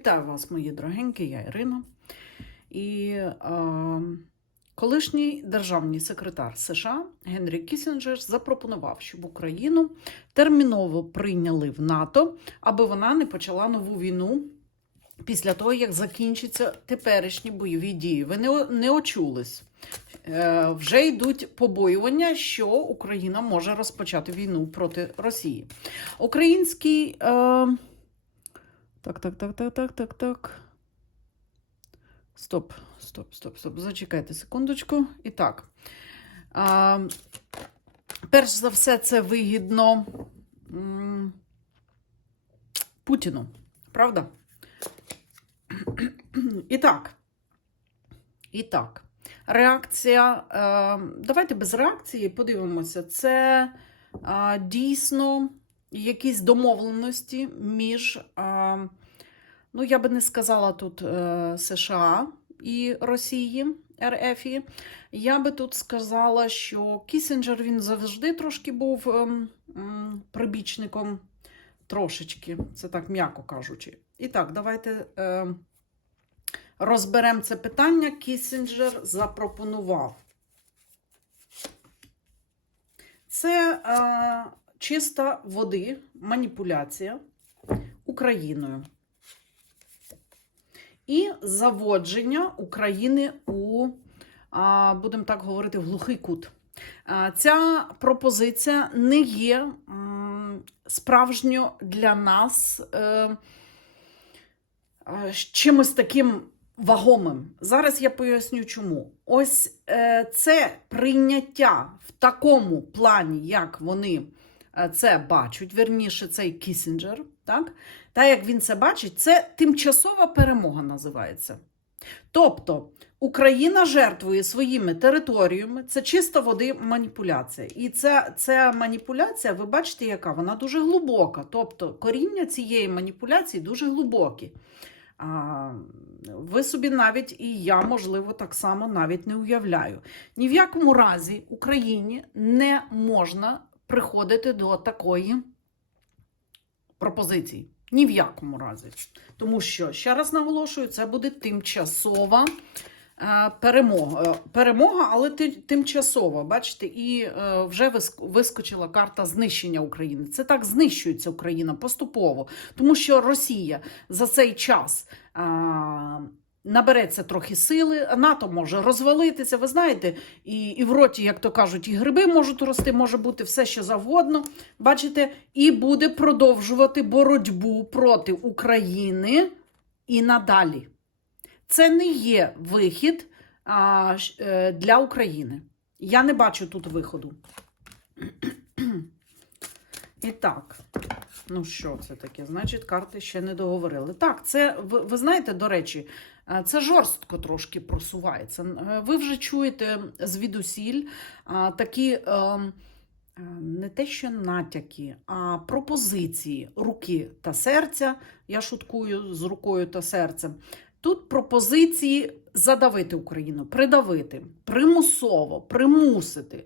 Вітаю вас, мої дорогенькі, я Ірина. І е, колишній державний секретар США Генрі Кісінджер запропонував, щоб Україну терміново прийняли в НАТО, аби вона не почала нову війну після того, як закінчаться теперішні бойові дії. Ви не, не очулись. Е, вже йдуть побоювання, що Україна може розпочати війну проти Росії. Український. Е, так, так, так, так, так, так, так. Стоп, стоп, стоп, стоп. Зачекайте секундочку. І так. А, перш за все, це вигідно м, Путіну. Правда? І так. І так. Реакція. Е, давайте без реакції подивимося. Це дійсно якісь домовленості між, ну я би не сказала тут е, США і Росії, РФ. Я би тут сказала, що Кісінджер він завжди трошки був ем, прибічником трошечки, це так м'яко кажучи. І так, давайте е, розберемо це питання. Кісінджер запропонував. Це е, чиста води маніпуляція Україною і заводження України у, будемо так говорити, в глухий кут. Ця пропозиція не є справжньо для нас е, чимось таким вагомим. Зараз я поясню, чому. Ось е, це прийняття в такому плані, як вони це бачать, верніше, цей Кісінджер, так? Та як він це бачить, це тимчасова перемога називається. Тобто Україна жертвує своїми територіями, це чиста води маніпуляція. І ця, ця маніпуляція, ви бачите, яка вона дуже глибока. Тобто коріння цієї маніпуляції дуже глибокі. А, ви собі навіть і я, можливо, так само навіть не уявляю. Ні в якому разі Україні не можна приходити до такої пропозиції. Ні в якому разі. Тому що, ще раз наголошую, це буде тимчасова е, перемога. Е, Перемога, але тимчасова. Бачите, і е, вже вискочила карта знищення України. Це так знищується Україна поступово. Тому що Росія за цей час. Набереться трохи сили, НАТО може розвалитися. Ви знаєте, і, і в роті, як то кажуть, і гриби можуть рости, може бути все що завгодно. Бачите, і буде продовжувати боротьбу проти України і надалі. Це не є вихід а, е, для України. Я не бачу тут виходу. І так, ну що це таке? Значить, карти ще не договорили. Так, це ви, ви знаєте, до речі, це жорстко трошки просувається. Е, Ви вже чуєте звідусіль такі. ем, е, не те, що натяки, а пропозиції руки та серця. Я шуткую з рукою та серцем. Тут пропозиції задавити Україну, придавити, примусово, примусити.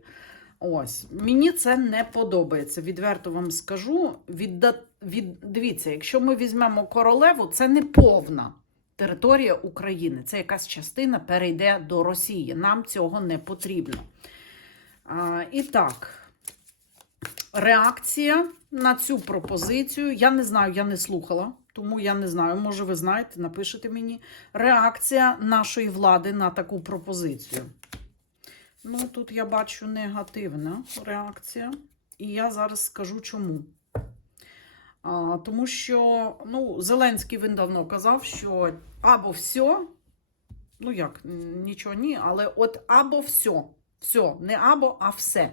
Ось, мені це не подобається. Відверто вам скажу. Відда... Від... Дивіться, якщо ми візьмемо королеву, це не повна територія України. Це якась частина перейде до Росії. Нам цього не потрібно. А, і так, реакція на цю пропозицію. Я не знаю, я не слухала, тому я не знаю. Може, ви знаєте, напишете мені. Реакція нашої влади на таку пропозицію. Ну, тут я бачу негативна реакція. І я зараз скажу чому. Тому що ну, Зеленський він давно казав, що або все, ну як, нічого ні, але от або все. Все, не або, а все.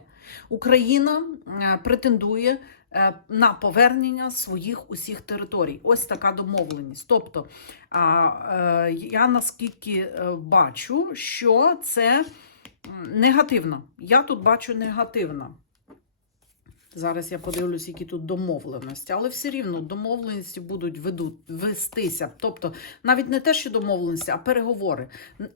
Україна е, претендує е, на повернення своїх усіх територій. Ось така домовленість. Тобто, е, я наскільки бачу, що це негативно. Я тут бачу негативно. Зараз я подивлюсь, які тут домовленості, але все рівно домовленості будуть ведуть, вестися. Тобто, навіть не те, що домовленості, а переговори.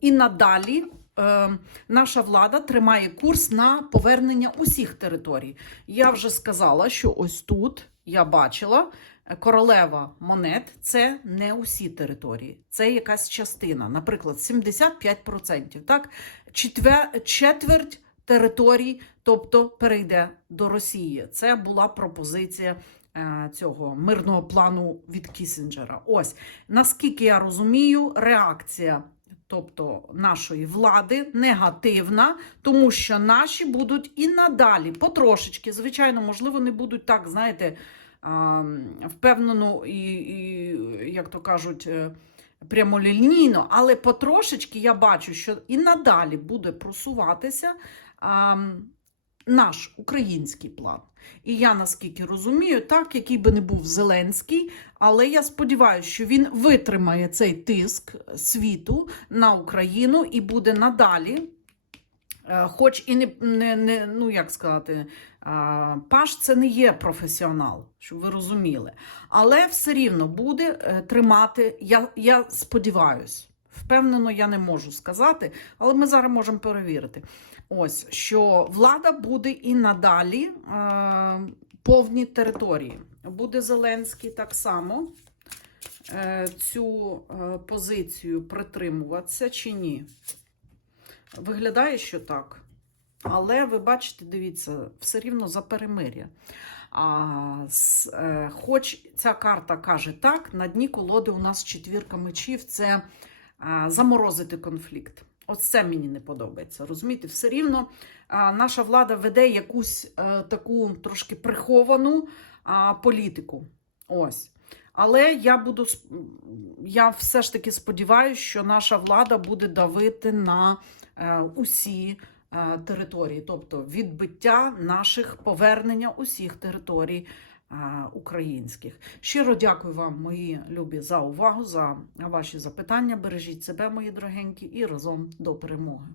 І надалі е, наша влада тримає курс на повернення усіх територій. Я вже сказала, що ось тут я бачила е, королева монет це не усі території, це якась частина, наприклад, 75%. Так? Четвер... Четверть територій, тобто перейде до Росії. Це була пропозиція е, цього мирного плану від Кісінджера. Ось наскільки я розумію, реакція. Тобто нашої влади негативна, тому що наші будуть і надалі потрошечки, звичайно, можливо, не будуть так, знаєте, впевнено і, і, як то кажуть, е, прямолінійно, але потрошечки я бачу, що і надалі буде просуватися а, наш український план. І я наскільки розумію, так, який би не був Зеленський, але я сподіваюся, що він витримає цей тиск світу на Україну і буде надалі. е, Хоч і не, не, не ну як сказати, Паш це не є професіонал, щоб ви розуміли. Але все рівно буде е, тримати, я, я сподіваюся. Впевнено, я не можу сказати, але ми зараз можемо перевірити. Ось що влада буде і надалі е, повні території. Буде Зеленський так само е, цю е, позицію притримуватися чи ні? Виглядає, що так. Але ви бачите, дивіться, все рівно за перемир'я. А, с, е, хоч ця карта каже так, на дні колоди у нас четвірка мечів це заморозити конфлікт. Ось це мені не подобається. Розумієте, все рівно наша влада веде якусь е, таку трошки приховану політику. Ось. Але я буду я все ж таки сподіваюся, що наша влада буде давити на е, усі е, території, тобто відбиття наших повернення усіх територій українських. Щиро дякую вам, мої любі, за увагу, за ваші запитання. Бережіть себе, мої дорогенькі, і разом до перемоги.